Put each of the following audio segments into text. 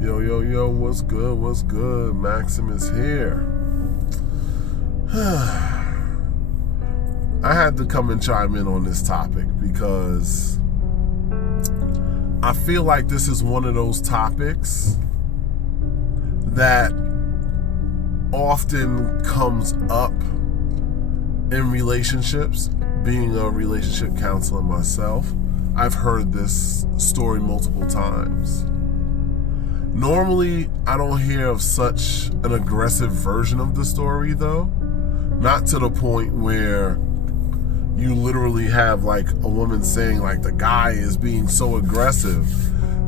Yo, yo, yo, what's good? What's good? Maxim is here. I had to come and chime in on this topic because I feel like this is one of those topics that often comes up in relationships. Being a relationship counselor myself, I've heard this story multiple times. Normally, I don't hear of such an aggressive version of the story, though. Not to the point where you literally have like a woman saying like the guy is being so aggressive,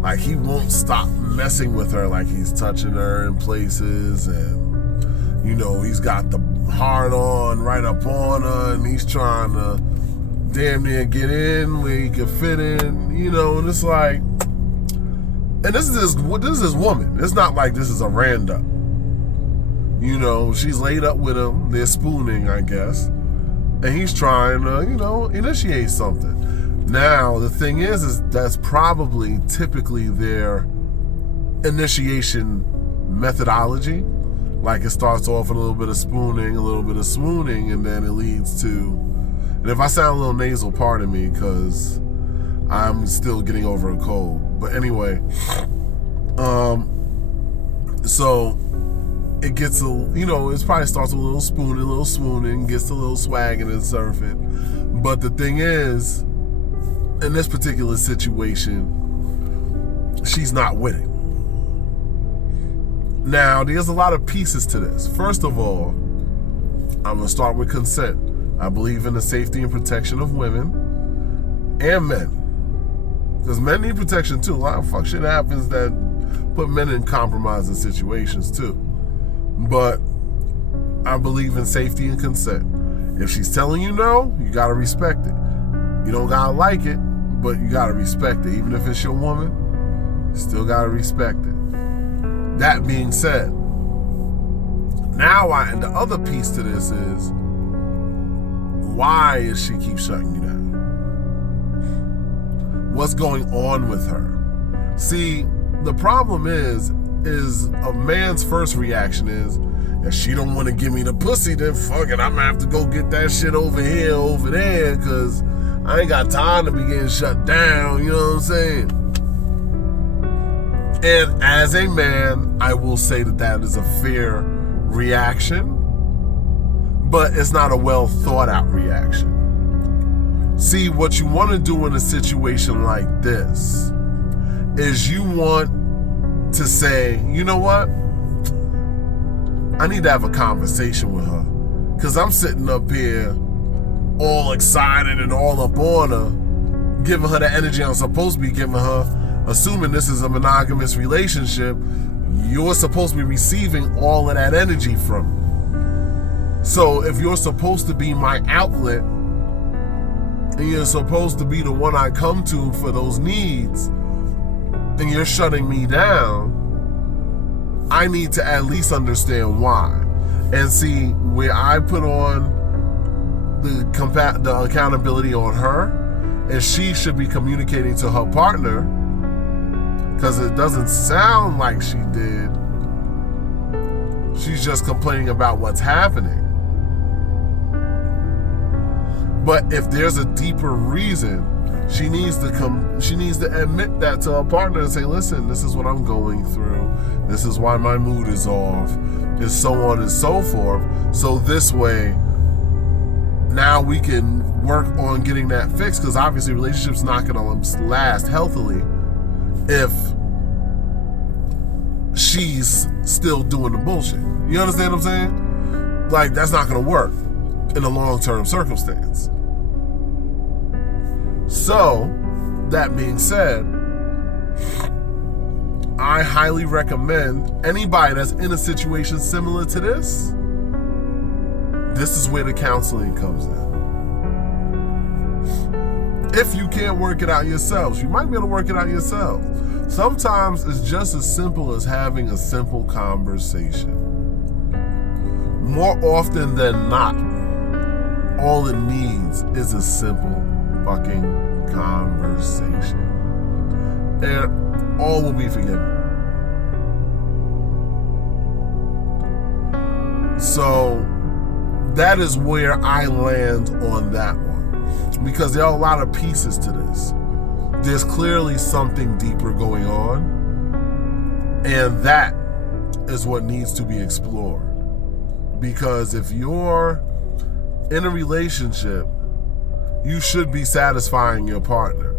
like he won't stop messing with her, like he's touching her in places, and you know, he's got the hard on right up on her, and he's trying to damn near get in where he can fit in, you know, and it's like, and this is this woman. It's not like this is a random. You know, she's laid up with him. They're spooning, I guess. And he's trying to, you know, initiate something. Now, the thing is that's probably typically their initiation methodology. Like it starts off with a little bit of spooning, a little bit of swooning, and then it leads to, and if I sound a little nasal, pardon me, because I'm still getting over a cold. But anyway, so it gets it probably starts with a little spooning, a little swooning, gets a little swagging and surfing. But the thing is, in this particular situation, she's not with it. Now, there's a lot of pieces to this. First of all, I'm going to start with consent. I believe in the safety and protection of women and men. Because men need protection too. A lot of fuck shit happens that put men in compromising situations too. But I believe in safety and consent. If she's telling you no, you gotta respect it. You don't gotta like it, but you gotta respect it. Even if it's your woman, you still gotta respect it. That being said, and the other piece to this is, why is she keep shutting you down? What's going on with her? See, the problem is a man's first reaction is, if she don't want to give me the pussy, then fuck it, I'm gonna have to go get that shit over here, over there, because I ain't got time to be getting shut down, you know what I'm saying? And as a man, I will say that is a fair reaction, but it's not a well thought out reaction. See, what you want to do in a situation like this is you want to say, you know what? I need to have a conversation with her, because I'm sitting up here all excited and all up on her, giving her the energy I'm supposed to be giving her, assuming this is a monogamous relationship. You're supposed to be receiving all of that energy from me. So if you're supposed to be my outlet, and you're supposed to be the one I come to for those needs, and you're shutting me down, I need to at least understand why. And see, where I put on the accountability on her, and she should be communicating to her partner, because it doesn't sound like she did. She's just complaining about what's happening. But if there's a deeper reason, she needs to admit that to her partner and say, listen, this is what I'm going through. This is why my mood is off, and so on and so forth. So this way, now we can work on getting that fixed, because obviously relationships not going to last healthily if she's still doing the bullshit. You understand what I'm saying? Like, that's not going to work in a long-term circumstance. So, that being said, I highly recommend anybody that's in a situation similar to this is where the counseling comes in. If you can't work it out yourselves, you might be able to work it out yourselves. Sometimes it's just as simple as having a simple conversation. More often than not, all it needs is a simple fucking conversation. And all will be forgiven. So that is where I land on that one, because there are a lot of pieces to this. There's clearly something deeper going on, and that is what needs to be explored. Because if you're in a relationship, you should be satisfying your partner.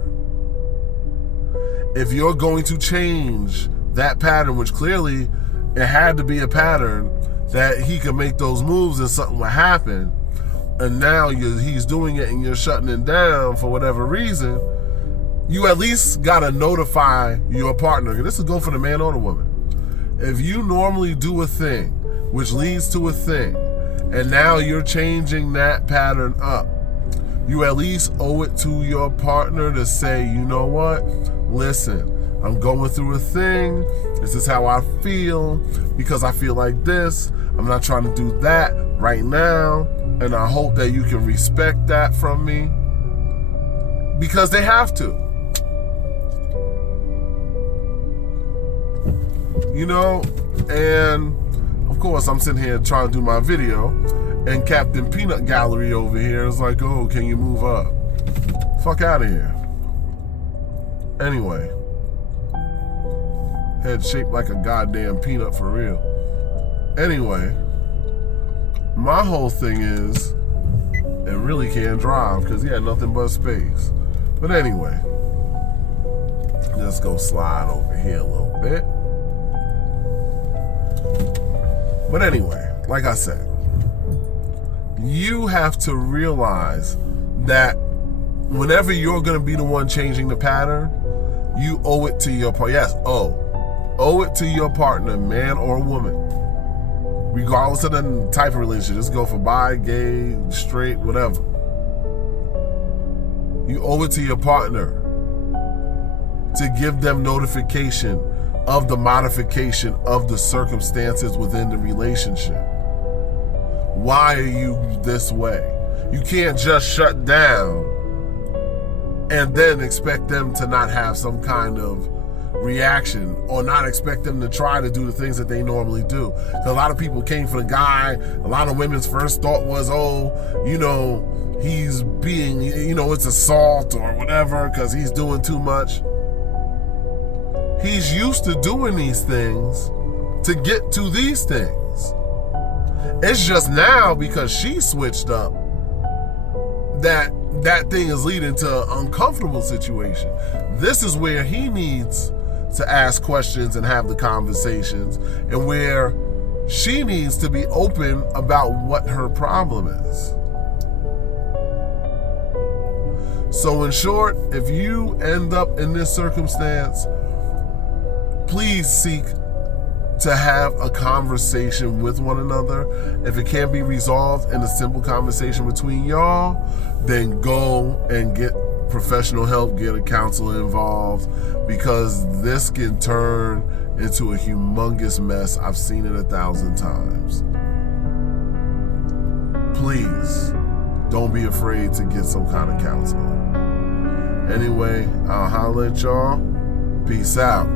If you're going to change that pattern, which clearly it had to be a pattern that he could make those moves and something would happen, and now he's doing it and you're shutting it down for whatever reason, you at least got to notify your partner. This is go for the man or the woman. If you normally do a thing which leads to a thing, and now you're changing that pattern up, you at least owe it to your partner to say, you know what, listen, I'm going through a thing, this is how I feel, because I feel like this, I'm not trying to do that right now, and I hope that you can respect that from me, because they have to. You know, and of course I'm sitting here trying to do my video, and Captain Peanut Gallery over here is like, oh, can you move up? Fuck out of here. Anyway, head shaped like a goddamn peanut for real. Anyway, my whole thing is, it really can't drive because he had nothing but space. But anyway, let's go slide over here a little bit. But anyway, like I said, you have to realize that whenever you're going to be the one changing the pattern, you owe it to your partner. Yes, owe it to your partner, man or woman, regardless of the type of relationship. Just go for bi, gay, straight, whatever. You owe it to your partner to give them notification of the modification of the circumstances within the relationship. Why are you this way? You can't just shut down and then expect them to not have some kind of reaction, or not expect them to try to do the things that they normally do. A lot of people came for the guy. A lot of women's first thought was, oh, you know, he's being, you know, it's assault or whatever because he's doing too much. He's used to doing these things to get to these things. It's just now because she switched up that thing is leading to an uncomfortable situation. This is where he needs to ask questions and have the conversations, and where she needs to be open about what her problem is. So in short, if you end up in this circumstance, please seek to have a conversation with one another. If it can't be resolved in a simple conversation between y'all, then go and get professional help, get a counselor involved, because this can turn into a humongous mess. I've seen it 1,000 times. Please, don't be afraid to get some kind of counseling. Anyway, I'll holler at y'all. Peace out.